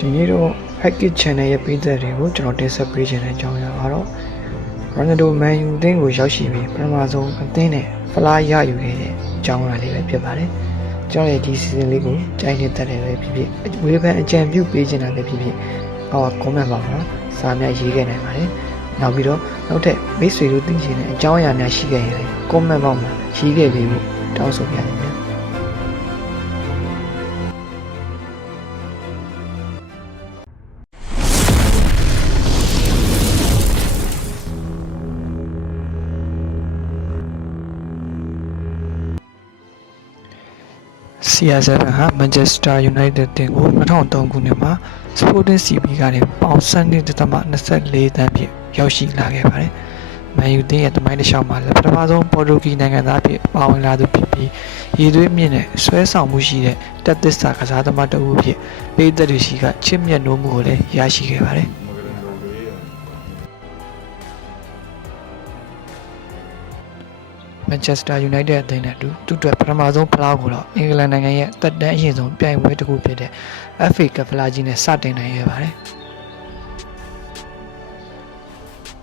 ဒီနေ့တော့ Hackett Channel ရဲ့ပြည်သက်တွေကိုကျွန်တော်တင်ဆက်ပေးခြင်းတဲ့အကြောင်းအရာကတော့ Ronaldo Man U အသင်းကိုရောက်ရှိပြီးပထမဆုံးအသင်းနဲ့ဖလားရယူခဲ့တဲ့အကြောင်းအရာလေးပဲဖြစ်ပါတယ်ကျွန်တော်ရဲ့ဒီ season လေးကိုကြိုက်နေတဲ့တယ်ပဲဖြစ်ဖြစ်ဝေဖန်အကြံပြုပေးခြင်းတာလည်းဖြစ်ဖြစ်အော် comment ပါမှာစာများရေးခဲ့နိုင်ပါတယ်နောက်ပြီးတော့နောက်ထပ်မိတ်ဆွေတို့သိချင်တဲ့အကြောင်းအရာများရှိခဲ့ရင်လည်း comment ဘောက်မှာရေးခဲ့ပေးဖို့တောင်းဆိုပါရစေ။ဆီယာ 7 ဟာ Manchester United တင်ကို2003ခုနှစ်မှာ Sporting CP ကနေပေါင်12.24တန်းဖြင့်ရောက်ရှိလာခဲ့ပါတယ်။မန်ယူတင်ရဲ့တမိုင်းတစ်လျှောက်မှာလည်းပထမဆုံးပေါ်တူဂီနိုင်ငံသားဖြစ်ပါဝင်လာသူဖြစ်ပြီးရည်သွေးမြင့်တဲ့ဆွဲဆောင်မှုရှိတဲ့တက်သစ္စာကစားသမားတစ်ဦးဖြစ်ပေးသက်သူရှိကချစ်မြတ်နိုးမှုကိုလည်းရရှိခဲ့ပါတယ်။ Manchester United အသင်းနဲ့အတူသူ့အတွက်ပထမဆုံးဖလားကိုတော့အင်္ဂလန်နိုင်ငံရဲ့တက်တန်းအရင်ဆုံးပြိုင်ပွဲတစ်ခုဖြစ်တဲ့ FA ကပ်ဖလားကြီးနဲ့စတင်နိုင်ခဲ့ပါတယ်။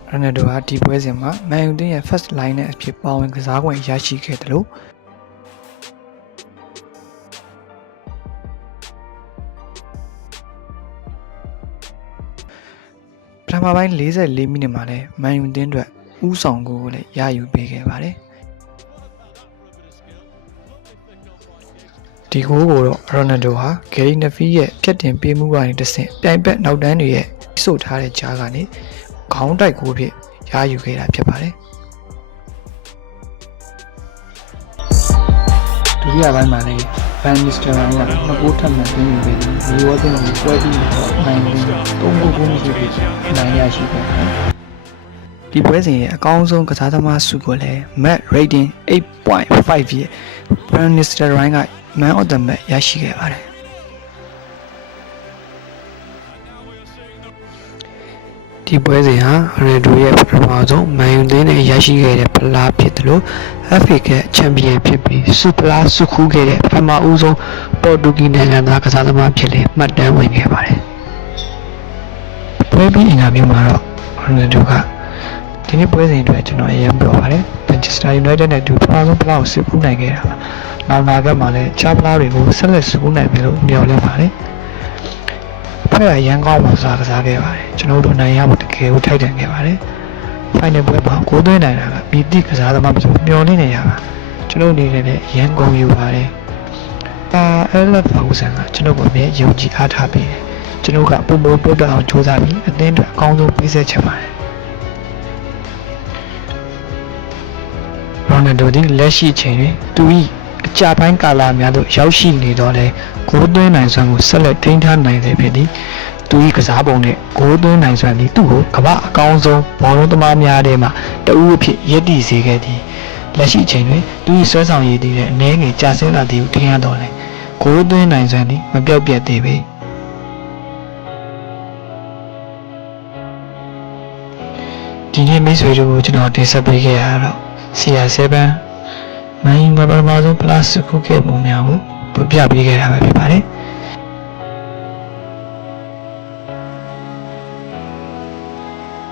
ရနဒိုဟာဒီပွဲစဉ်မှာမန်ယူတင်းရဲ့ first line နဲ့အဖြစ်ပါဝင်ကစားခွင့်ရရှိခဲ့တယ်လို့ပထမပိုင်း44မိနစ်မှာလည်းမန်ယူတင်းအတွက်ဥဆောင်ကိုလည်းရယူပေးခဲ့ပါတယ်။ ဒီဂိုးကိုတော့ရိုနယ်ဒိုဟာဂယ်ရီနဖီရဲ့ဖြတ်တင်ပေးမှုကနေတဆင့်ပြိုင်ဘက်နောက်တန်းတွေရဲ့စုထားတဲ့ကြားကနေခေါင်းတိုက်ဂိုးဖြစ်ရယူခဲ့တာဖြစ်ပါတယ်ဒုတိယပိုင်းမှာလည်းဗန်နစ္စတာရိုင်းကနှစ်ဂိုးထပ်မံသွင်းယူခဲ့ပြီးဒီဝတ်တင်ကိုပွဲပြီးတော့နိုင်ပြီးသုံးဂိုးဂိုးမရှိပြီးနိုင်ရရှိခဲ့ပါတယ်ဒီပွဲစဉ်ရဲ့အကောင်းဆုံးကစားသမားစုကိုလည်း Matt Rating 8.5ရဲ့ Van Nistelrooy က Man of the Match ရရှိခဲ့ပါတယ်ဒီပွဲစဉ်ဟာရေဒိုရဲ့ပထမဆုံးမန်ယူသင်းနဲ့ရရှိခဲ့တဲ့ဖလားဖြစ်တယ်လို့ FA ကချန်ပီယံဖြစ်ပြီးစူဖလားစုခူးခဲ့တဲ့ပထမဦးဆုံးပေါ်တူဂီနိုင်ငံသားကစားသမားဖြစ်လေမှတ်တမ်းဝင်ခဲ့ပါတယ်ပွဲပြီးအင်္ဂါမျိုးမှာတော့ရိုနယ်ဒိုကဒီနေ့ပွဲစဉ်အတွက်ကျွန်တော်အရင်ပြောပါတယ် Manchester United နဲ့အတူပထမဆုံးဖလားကိုစုခူးနိုင်ခဲ့တာပါ နောက်နာကမှာလည်းချားပလားတွေကိုဆက်လက်စုခူးနိုင်မယ်လို့မျှော်လင့်ပါတယ်ဖွဲ့ရရန်ကောင်းမှစားကစားခဲ့ပါတယ်ကျွန်တော်တို့နိုင်ရဖို့တကယ်ကိုထိုက်တန်ခဲ့ပါတယ်ဖိုင်နယ်ပွဲမှာကိုသွင်းနိုင်တာကမြည်တိကစားသမားမဆိုမျှော်လင့်နေရတာကျွန်တော်အနေနဲ့လည်းရန်ကုန်ယူပါတယ်အာအဲ့လက်ဖောက်ဆန်ကကျွန်တော်ကိုအမြဲယုံကြည်အားထားပေးတယ်ကျွန်တော်ကပုံမတိုးတက်အောင်ကြိုးစားပြီးအသင်းအတွက်အကောင်းဆုံးပေးဆက်ချင်ပါတယ်ရိုနယ်ဒိုဒီလက်ရှိချိန်တွင်သူ၏အ ကြာပိုင်းကာလများသို့ရောက်ရှိနေတော့လဲဂိုးသွင်းနိုင်စွမ်းကိုဆက်လက်ထိန်းထားနိုင်စေဖြစ်သည်သူ၏ကစားပုံနဲ့ဂိုးသွင်းနိုင်စွမ်းသည်သူ့ကိုကမ္ဘာအကောင်းဆုံးဘောလုံးသမားများထဲမှတဦးအဖြစ်ရည်တည်စေခဲ့သည်လက်ရှိအချိန်တွင်သူ၏ဆွဲဆောင်ရည်တည်တဲ့အနည်းငယ်ကျဆင်းလာသည်ကိုထင်ရတော့လဲဂိုးသွင်းနိုင်စွမ်းသည်မပြောက်ပြက်သေးပေဒီနေ့မိတ်ဆွေတို့ကိုကျွန်တော်တင်ဆက်ပေးခဲ့ရတော့ဆရာ7 မိုင်းဘာဘာမှာဆို plus ခုခဲ့ပုံများကိုပြပြပေးခဲ့တာပဲဖြစ်ပါတယ်။